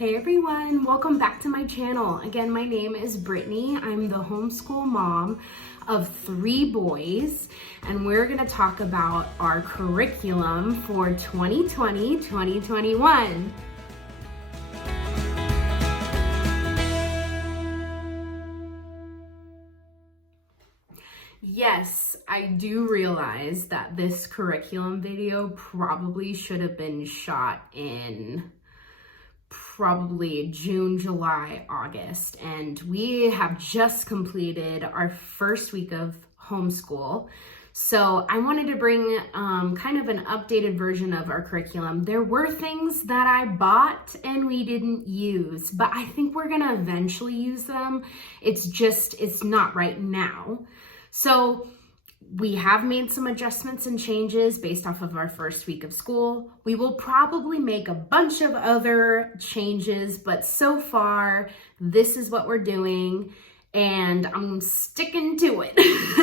Hey everyone, welcome back to my channel. Again, my name is Brittany. I'm the homeschool mom of 3 boys, and we're gonna talk about our curriculum for 2020-2021. Yes, I do realize that this curriculum video probably should have been shot in probably June, July, August, and we have just completed our first week of homeschool. So I wanted to bring kind of an updated version of our curriculum. There were things that I bought and we didn't use, but I think we're gonna eventually use them. It's not right now. So we have made some adjustments and changes based off of our first week of school. We will probably make a bunch of other changes, but so far, this is what we're doing, and I'm sticking to it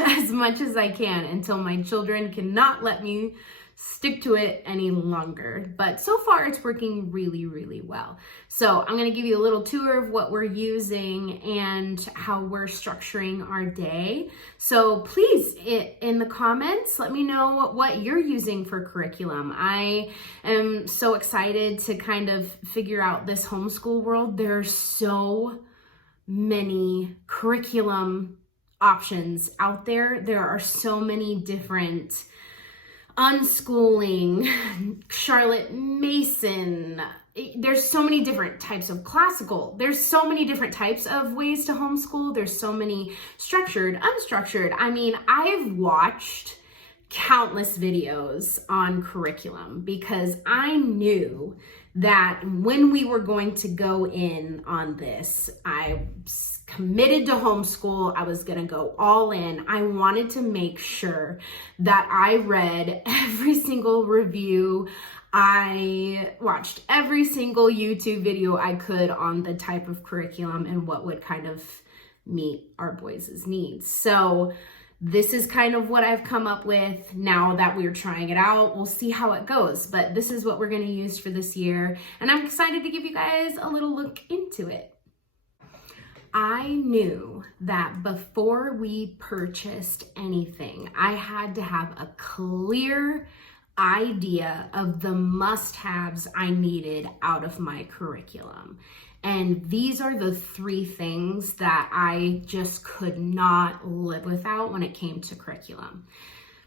as much as I can until my children cannot let me stick to it any longer. But so far, it's working really, really well. So I'm gonna give you a little tour of what we're using and how we're structuring our day. So please, in the comments, let me know what you're using for curriculum. I am so excited to kind of figure out this homeschool world. There are so many curriculum options out there. There are so many different unschooling, Charlotte Mason. There's so many different types of classical. There's so many different types of ways to homeschool. There's so many structured, unstructured. I mean, I've watched countless videos on curriculum because I knew that when we were going to go in on this, I committed to homeschool. I was going to go all in. I wanted to make sure that I read every single review. I watched every single YouTube video I could on the type of curriculum and what would kind of meet our boys' needs. So this is kind of what I've come up with now that we're trying it out. We'll see how it goes, but this is what we're going to use for this year. And I'm excited to give you guys a little look into it. I knew that before we purchased anything, I had to have a clear idea of the must-haves I needed out of my curriculum. And these are the 3 things that I just could not live without when it came to curriculum.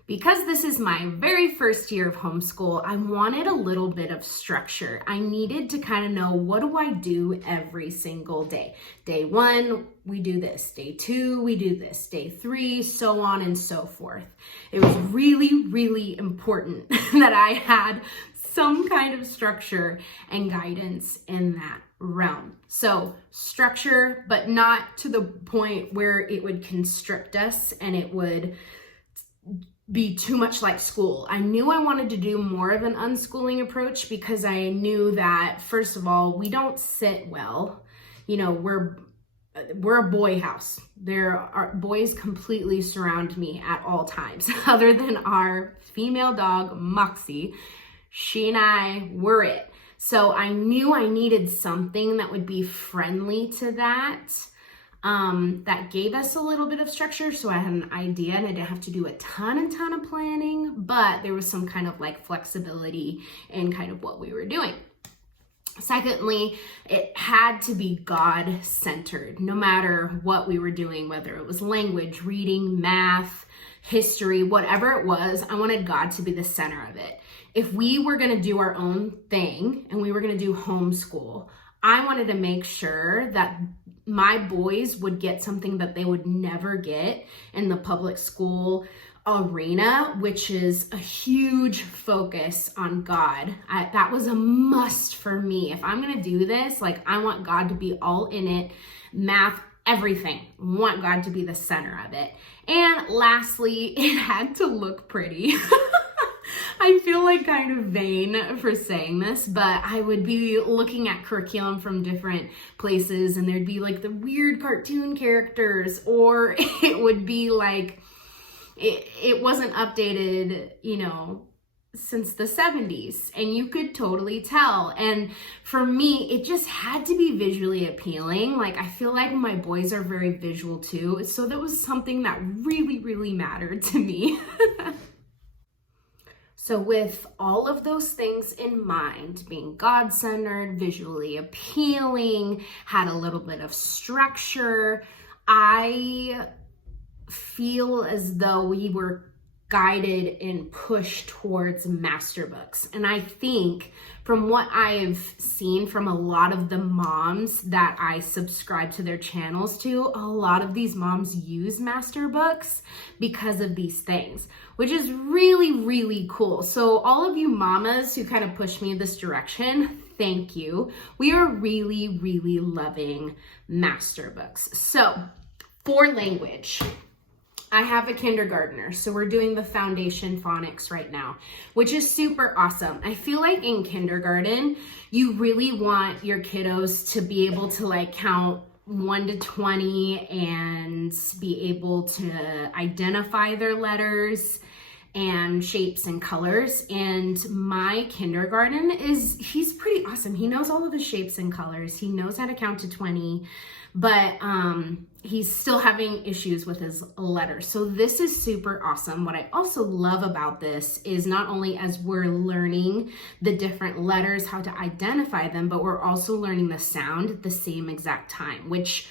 Because this is my very first year of homeschool, I wanted a little bit of structure. I needed to kind of know, what do I do every single day? Day 1, we do this. Day 2, we do this. Day 3, so on and so forth. It was really, really important that I had some kind of structure and guidance in that realm. So structure, but not to the point where it would constrict us and it would be too much like school. I knew I wanted to do more of an unschooling approach because I knew that, first of all, we don't sit well. You know, we're a boy house. There are boys completely surround me at all times, other than our female dog, Moxie. She and I were it. So I knew I needed something that would be friendly to that. That gave us a little bit of structure, so I had an idea and I didn't have to do a ton of planning, but there was some kind of like flexibility in kind of what we were doing. Secondly, it had to be God-centered, no matter what we were doing, whether it was language, reading, math, history, whatever it was. I wanted God to be the center of it. If we were going to do our own thing and we were going to do homeschool, I wanted to make sure that my boys would get something that they would never get in the public school arena, which is a huge focus on God. That was a must for me. If I'm going to do this, like, I want God to be all in it, math, everything. I want God to be the center of it. And lastly, it had to look pretty. I feel like kind of vain for saying this, but I would be looking at curriculum from different places and there'd be like the weird cartoon characters, or it would be like, it wasn't updated, you know, since the 70s, and you could totally tell. And for me, it just had to be visually appealing. Like, I feel like my boys are very visual too, so that was something that really, really mattered to me. So with all of those things in mind, being God-centered, visually appealing, had a little bit of structure, I feel as though we were guided and pushed towards MasterBooks. And I think from what I've seen from a lot of the moms that I subscribe to their channels to, a lot of these moms use MasterBooks because of these things, which is really, really cool. So all of you mamas who kind of push me in this direction, thank you. We are really, really loving MasterBooks. So for language, I have a kindergartner, so we're doing the foundation phonics right now, which is super awesome. I feel like in kindergarten, you really want your kiddos to be able to like count 1 to 20 and be able to identify their letters and shapes and colors. And my kindergarten he's pretty awesome. He knows all of the shapes and colors. He knows how to count to 20, but he's still having issues with his letters. So this is super awesome. What I also love about this is not only as we're learning the different letters, how to identify them, but we're also learning the sound at the same exact time, which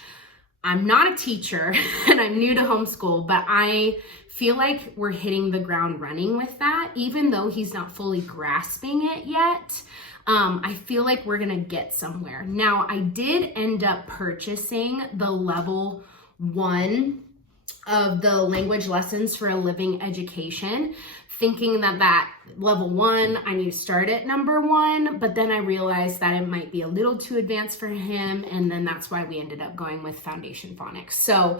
I'm not a teacher and I'm new to homeschool, but I feel like we're hitting the ground running with that, even though he's not fully grasping it yet. I feel like we're gonna get somewhere. Now, I did end up purchasing the level 1 of the language lessons for a living education, thinking that level 1, I need to start at number 1, but then I realized that it might be a little too advanced for him, and then that's why we ended up going with Foundation Phonics. So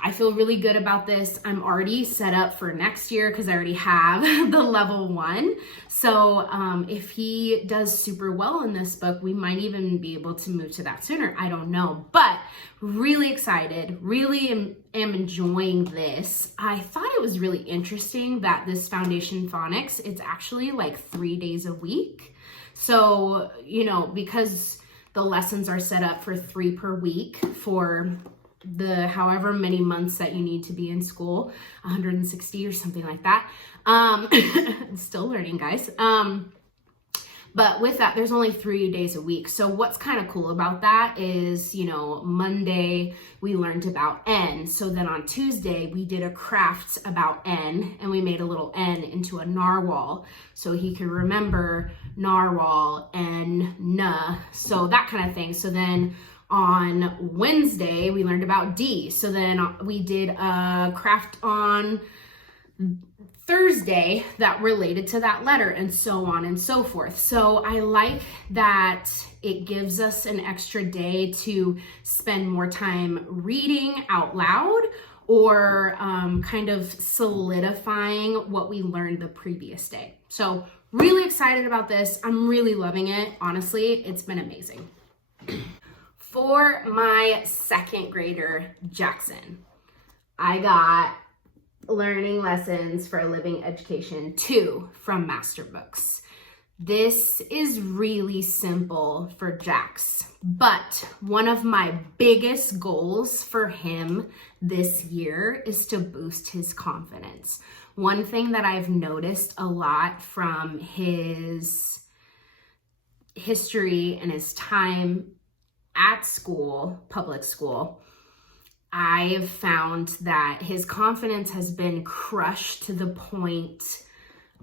I feel really good about this. I'm already set up for next year because I already have the level 1. So if he does super well in this book, we might even be able to move to that sooner. I don't know, but really excited, really am enjoying this. I thought it was really interesting that this Foundation Phonics, it's actually like 3 days a week. So, you know, because the lessons are set up for 3 per week for the however many months that you need to be in school, 160 or something like that. Still learning, guys. But with that, there's only 3 days a week. So what's kind of cool about that is, you know, Monday we learned about N. So then on Tuesday we did a craft about N, and we made a little N into a narwhal so he could remember narwhal and N, so that kind of thing. So then on Wednesday, we learned about D. So then we did a craft on Thursday that related to that letter, and so on and so forth. So I like that it gives us an extra day to spend more time reading out loud or kind of solidifying what we learned the previous day. So really excited about this. I'm really loving it. Honestly, it's been amazing. For my 2nd grader, Jackson, I got Learning Lessons for a Living Education 2 from MasterBooks. This is really simple for Jax, but one of my biggest goals for him this year is to boost his confidence. One thing that I've noticed a lot from his history and his time at school, public school, I've found that his confidence has been crushed to the point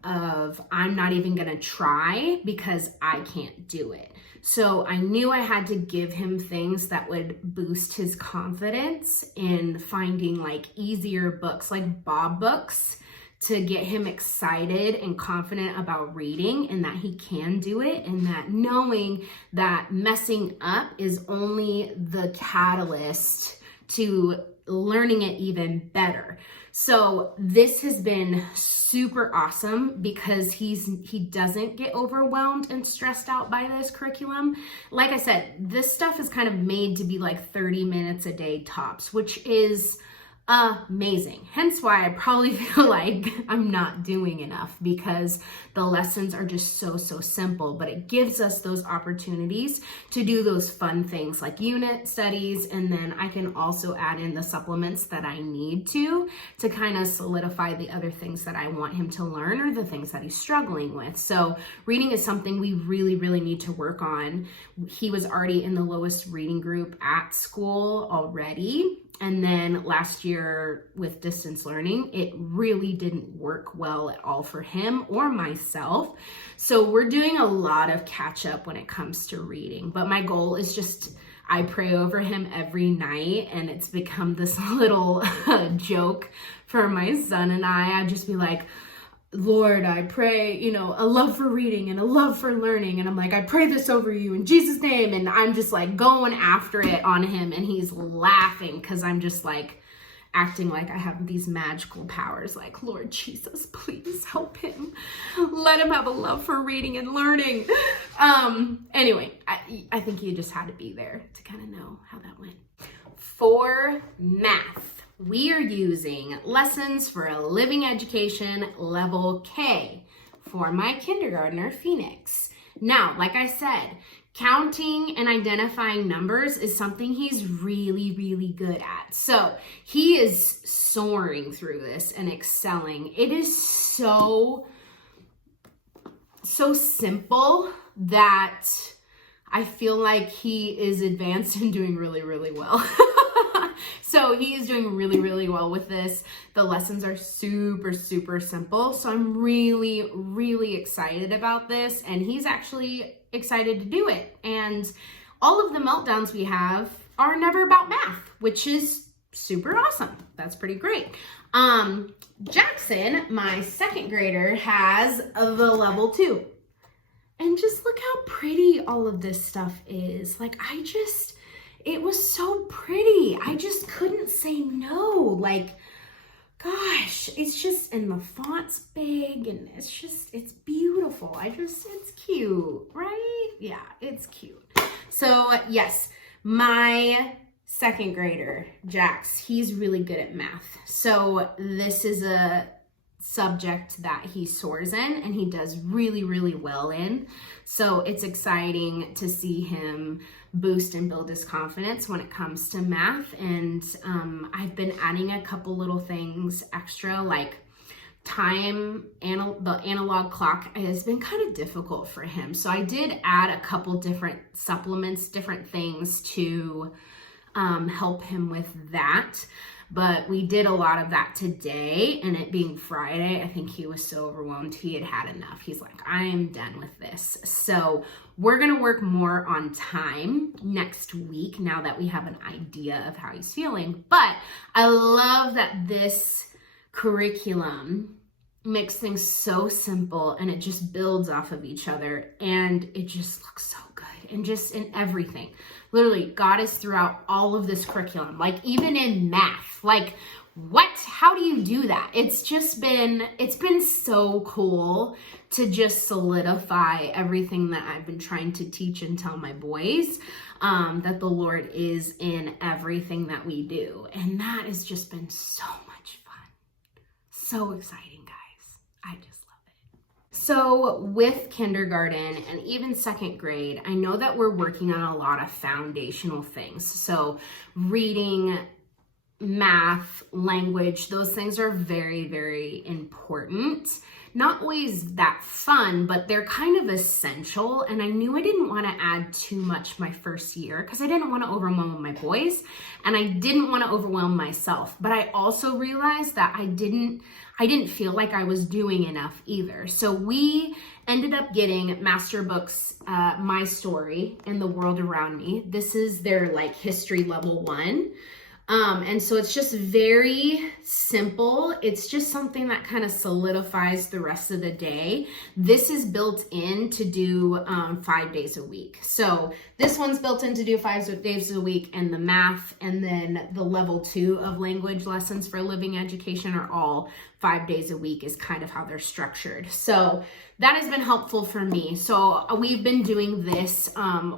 of I'm not even gonna try because I can't do it. So I knew I had to give him things that would boost his confidence in finding like easier books, like Bob books, to get him excited and confident about reading and that he can do it, and that knowing that messing up is only the catalyst to learning it even better. So this has been super awesome because he doesn't get overwhelmed and stressed out by this curriculum. Like I said, this stuff is kind of made to be like 30 minutes a day tops, which is amazing. Hence why I probably feel like I'm not doing enough, because the lessons are just so simple, but it gives us those opportunities to do those fun things like unit studies. And then I can also add in the supplements that I need to kind of solidify the other things that I want him to learn or the things that he's struggling with. So reading is something we really need to work on. He was already in the lowest reading group at school already. And then last year with distance learning, it really didn't work well at all for him or myself. So we're doing a lot of catch up when it comes to reading. But my goal is just, I pray over him every night, and it's become this little joke for my son and I. I'd just be like, Lord, I pray, a love for reading and a love for learning. And I'm like, I pray this over you in Jesus' name. And I'm just like going after it on him. And he's laughing because I'm just like acting like I have these magical powers. Like, Lord Jesus, please help him. Let him have a love for reading and learning. Anyway, I think you just had to be there to kind of know how that went. For math, we are using Lessons for a Living Education Level K for my kindergartner, Phoenix. Now, like I said, counting and identifying numbers is something he's really good at. So he is soaring through this and excelling. It is so simple that I feel like he is advanced and doing really well. So he is doing really well with this. The lessons are super simple. So I'm really excited about this, and he's actually excited to do it. And all of the meltdowns we have are never about math, which is super awesome. That's pretty great. Jackson, my second grader, has the level 2. And just look how pretty all of this stuff is. Like, it was so pretty. I just couldn't say no. Like, gosh, it's just, and the font's big, and it's beautiful. It's cute, right? Yeah, it's cute. So yes, my second grader, Jax, he's really good at math. So this is a subject that he soars in and he does really well in. So it's exciting to see him boost and build his confidence when it comes to math. And I've been adding a couple little things extra, like the analog clock has been kind of difficult for him. So I did add a couple different supplements, different things to help him with that. But we did a lot of that today, and it being Friday, I think he was so overwhelmed. He had enough. He's like, I am done with this. So we're going to work more on time next week now that we have an idea of how he's feeling. But I love that this curriculum makes things so simple, and it just builds off of each other, and it just looks so good, and just in everything. Literally, God is throughout all of this curriculum, like even in math. Like, what? How do you do that? It's been so cool to just solidify everything that I've been trying to teach and tell my boys, that the Lord is in everything that we do. And that has just been so much fun. So exciting, guys. I just love it. So with kindergarten and even second grade, I know that we're working on a lot of foundational things. So reading, math, language, those things are very important. Not always that fun, but they're kind of essential. And I knew I didn't want to add too much my first year because I didn't want to overwhelm my boys and I didn't want to overwhelm myself. But I also realized that I didn't feel like I was doing enough either. So we ended up getting MasterBooks, My Story and the World Around Me. This is their like history level 1. And so it's just very simple. It's just something that kind of solidifies the rest of the day. This is built in to do 5 days a week. So This one's built in to do 5 days a week, and the math and then the level 2 of language lessons for living education are all 5 days a week is kind of how they're structured. So that has been helpful for me. So we've been doing this.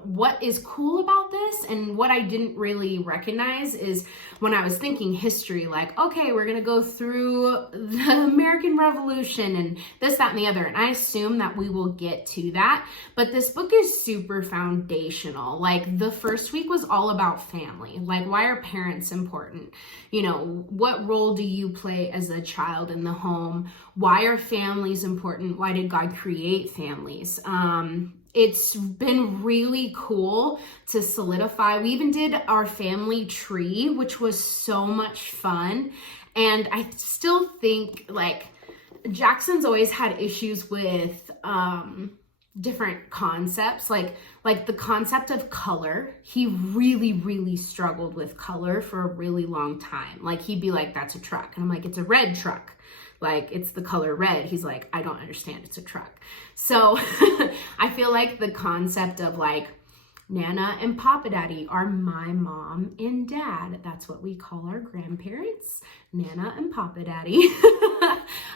What is cool about this and what I didn't really recognize is when I was thinking history, like, okay, we're going to go through the American Revolution and this, that, and the other. And I assume that we will get to that. But this book is super foundational. Like the first week was all about family. Like, why are parents important? You know, what role do you play as a child in the home? Why are families important? Why did God create families? It's been really cool to solidify. We even did our family tree, which was so much fun. And I still think like Jackson's always had issues with different concepts, like the concept of color. He really struggled with color for a really long time. Like he'd be like, that's a truck. And I'm like, it's a red truck. Like it's the color red. He's like, I don't understand. It's a truck. So I feel like the concept of like Nana and Papa Daddy are my mom and dad. That's what we call our grandparents, Nana and Papa Daddy.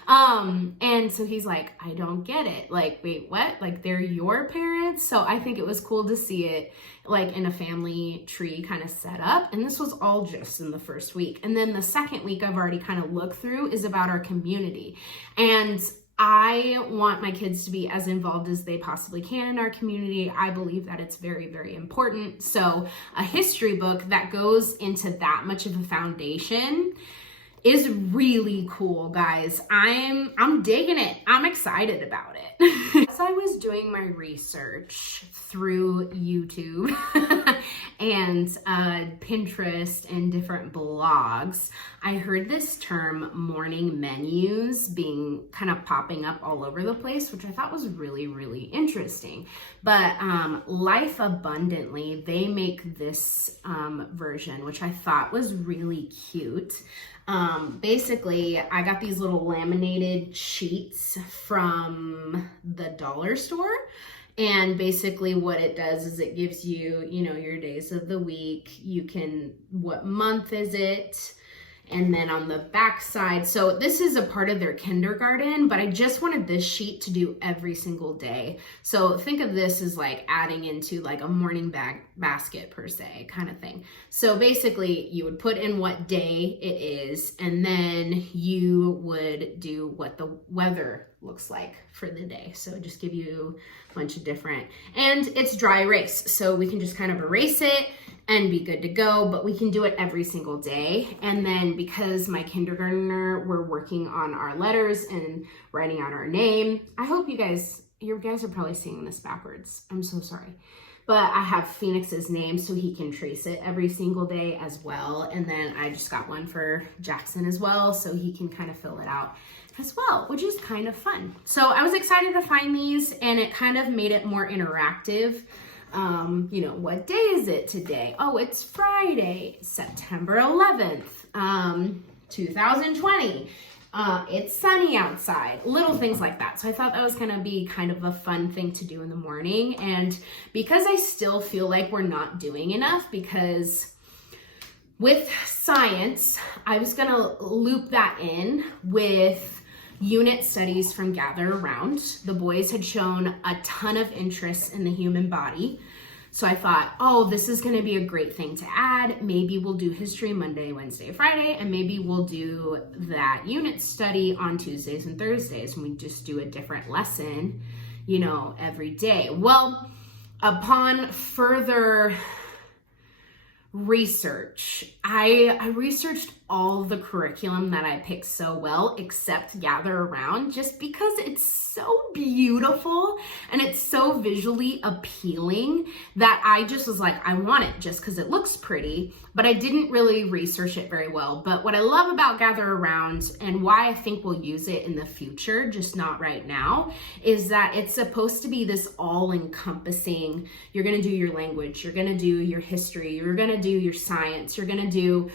And so he's like, I don't get it. Like, wait, what? Like they're your parents? So I think it was cool to see it like in a family tree kind of set up. And this was all just in the first week. And then the second week I've already kind of looked through is about our community. And I want my kids to be as involved as they possibly can in our community. I believe that it's very important. So a history book that goes into that much of a foundation is really cool, guys. I'm digging it. I'm excited about it. As I was doing my research through YouTube and Pinterest and different blogs, I heard this term morning menus being kind of popping up all over the place, which I thought was really interesting. But Life Abundantly, they make this version, which I thought was really cute. Basically, I got these little laminated sheets from the dollar store. And basically what it does is it gives you, you know, your days of the week. You can, what month is it? And then on the back side, so this is a part of their kindergarten, but I just wanted this sheet to do every single day. So think of this as like adding into like a morning basket per se kind of thing. So basically you would put in what day it is, and then you would do what the weather looks like for the day. So just give you a bunch of different, and it's dry erase. So we can just kind of erase it and be good to go, but we can do it every single day. And then because my kindergartner, we're working on our letters and writing out our name. I hope you guys are probably seeing this backwards. I'm so sorry. But I have Phoenix's name so he can trace it every single day as well. And then I just got one for Jackson as well, so he can kind of fill it out as well, which is kind of fun. So I was excited to find these, and it kind of made it more interactive. You know, what day is it today? Oh, it's Friday, September 11th, 2020. It's sunny outside, little things like that. So I thought that was going to be kind of a fun thing to do in the morning. And because I still feel like we're not doing enough, because with science, I was going to loop that in with unit studies from Gather Around. The boys had shown a ton of interest in the human body. So I thought, oh, this is going to be a great thing to add. Maybe we'll do history Monday, Wednesday, Friday, and maybe we'll do that unit study on Tuesdays and Thursdays, and we just do a different lesson, you know, every day. Well, upon further research, I researched all the curriculum that I picked so well, except Gather Around, just because it's so beautiful and it's so visually appealing that I just was like, I want it just because it looks pretty, but I didn't really research it very well. But what I love about Gather Around, and why I think we'll use it in the future, just not right now, is that it's supposed to be this all-encompassing, you're going to do your language, you're going to do your history, you're going to do your science, you're going to do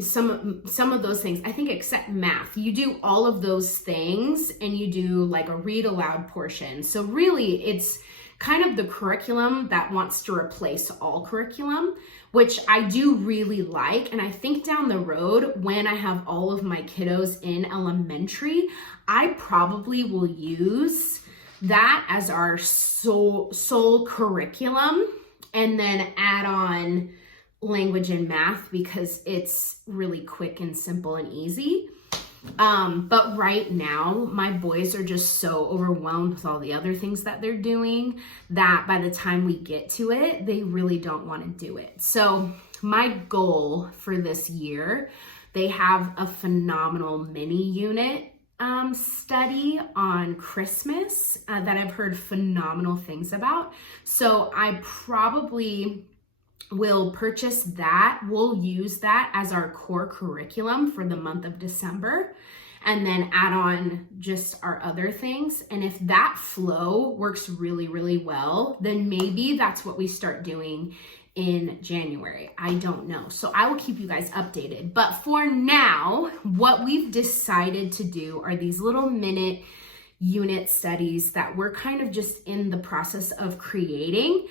some of those things, I think, except math. You do all of those things, and you do like a read aloud portion. So really it's kind of the curriculum that wants to replace all curriculum, which I do really like. And I think down the road, when I have all of my kiddos in elementary, I probably will use that as our sole curriculum, and then add on language and math because it's really quick and simple and easy. But right now, my boys are just so overwhelmed with all the other things that they're doing that by the time we get to it, they really don't want to do it. So my goal for this year, they have a phenomenal mini unit study on Christmas that I've heard phenomenal things about. So I probably will purchase that. We'll use that as our core curriculum for the month of December, and then add on just our other things. And if that flow works really, really well, then maybe that's what we start doing in January. I don't know. So I will keep you guys updated. But for now, what we've decided to do are these little minute unit studies that we're kind of just in the process of creating.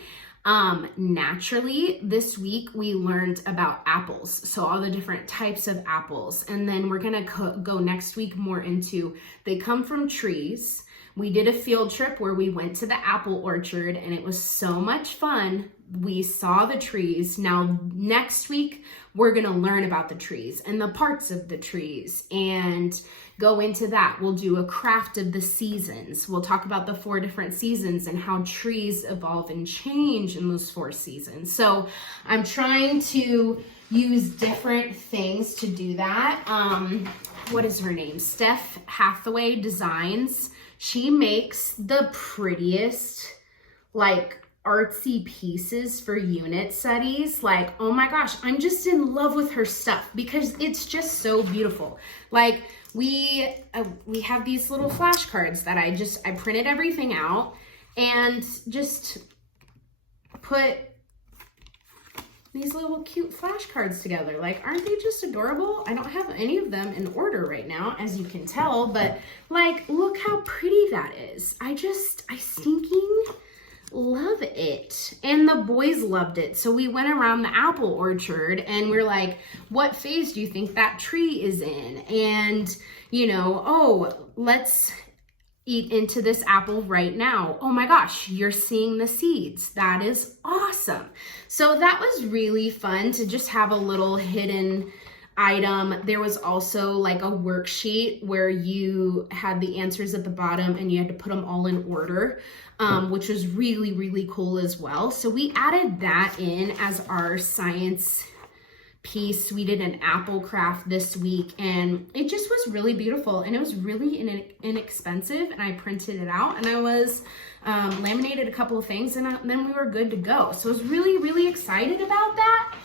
Naturally, this week we learned about apples, so all the different types of apples, and then we're gonna go next week more into they come from trees. We did a field trip where we went to the apple orchard and it was so much fun. We saw the trees. Now next week we're gonna learn about the trees and the parts of the trees and go into that. We'll do a craft of the seasons. We'll talk about the 4 different seasons and how trees evolve and change in those 4 seasons. So I'm trying to use different things to do that. What is her name? Steph Hathaway Designs. She makes the prettiest, like, artsy pieces for unit studies. Like, oh my gosh, I'm just in love with her stuff because it's just so beautiful. Like, we have these little flashcards that I printed everything out and just put these little cute flashcards together. Like, aren't they just adorable? I don't have any of them in order right now, as you can tell, but like, look how pretty that is. I stinking love it. And the boys loved it. So we went around the apple orchard and we're like, what phase do you think that tree is in? And, you know, oh, let's eat into this apple right now. Oh my gosh, you're seeing the seeds. That is awesome. So that was really fun to just have a little hidden item. There was also like a worksheet where you had the answers at the bottom and you had to put them all in order, which was really, really cool as well. So we added that in as our science piece. We did an apple craft this week and it just was really beautiful and it was really inexpensive, and I printed it out and I was laminated a couple of things and then we were good to go. So I was really, really excited about that.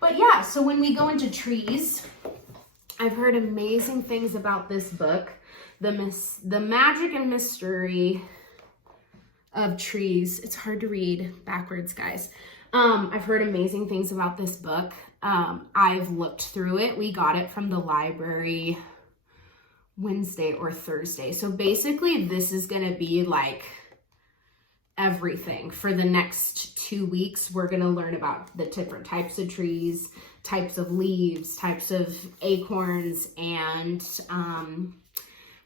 But yeah, so when we go into trees, I've heard amazing things about this book, The Magic and Mystery of Trees. It's hard to read backwards, guys. I've heard amazing things about this book. I've looked through it. We got it from the library Wednesday or Thursday. So basically this is going to be like everything for the next 2 weeks. We're going to learn about the different types of trees, types of leaves, types of acorns, and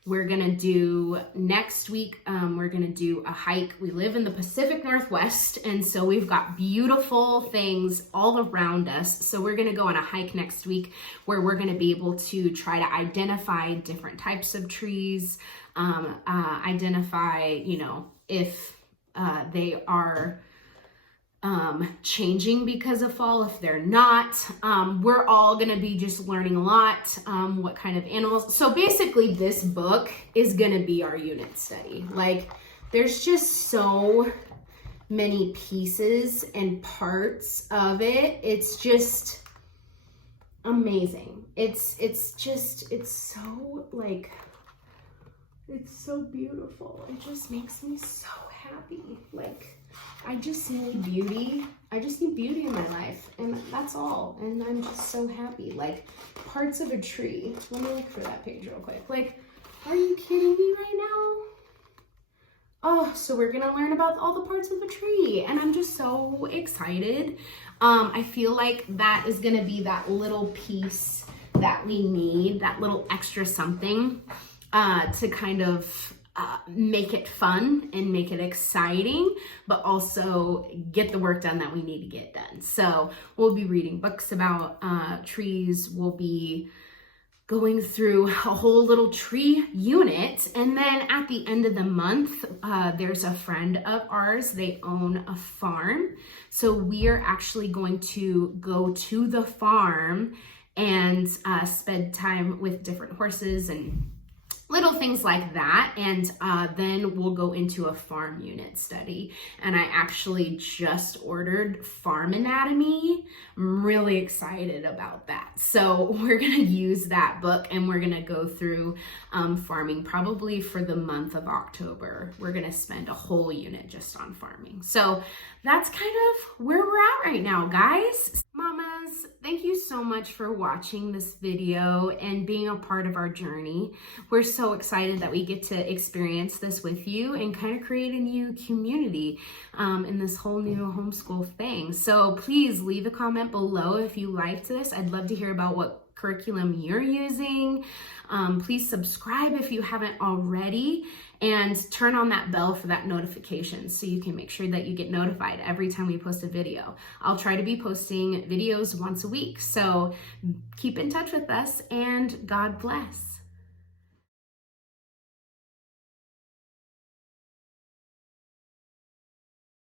we're going to do next week, we're going to do a hike. We live in the Pacific Northwest, and so we've got beautiful things all around us. So we're going to go on a hike next week where we're going to be able to try to identify different types of trees, identify, you know, if they are changing because of fall, if they're not. We're all gonna be just learning a lot, what kind of animals. So basically this book is gonna be our unit study. Like, there's just so many pieces and parts of it. It's just amazing. It's so, like, it's so beautiful. It just makes me so happy. Like, I just need beauty. I just need beauty in my life, and that's all. And I'm just so happy. Like, parts of a tree. Let me look for that page real quick. Like, are you kidding me right now? Oh, so we're gonna learn about all the parts of a tree, and I'm just so excited. I feel like that is gonna be that little piece that we need, that little extra something to kind of make it fun and make it exciting, but also get the work done that we need to get done. So we'll be reading books about trees. We'll be going through a whole little tree unit. And then at the end of the month, there's a friend of ours, they own a farm. So we are actually going to go to the farm and spend time with different horses and little things like that. And then we'll go into a farm unit study. And I actually just ordered Farm Anatomy. I'm really excited about that. So we're gonna use that book and we're gonna go through farming probably for the month of October. We're gonna spend a whole unit just on farming. So that's kind of where we're at right now, guys. Mamas, thank you so much for watching this video and being a part of our journey. We're so excited that we get to experience this with you and kind of create a new community in this whole new homeschool thing. So please leave a comment below if you liked this. I'd love to hear about what curriculum you're using. Please subscribe if you haven't already, and turn on that bell for that notification so you can make sure that you get notified every time we post a video. I'll try to be posting videos once a week, so keep in touch with us and God bless.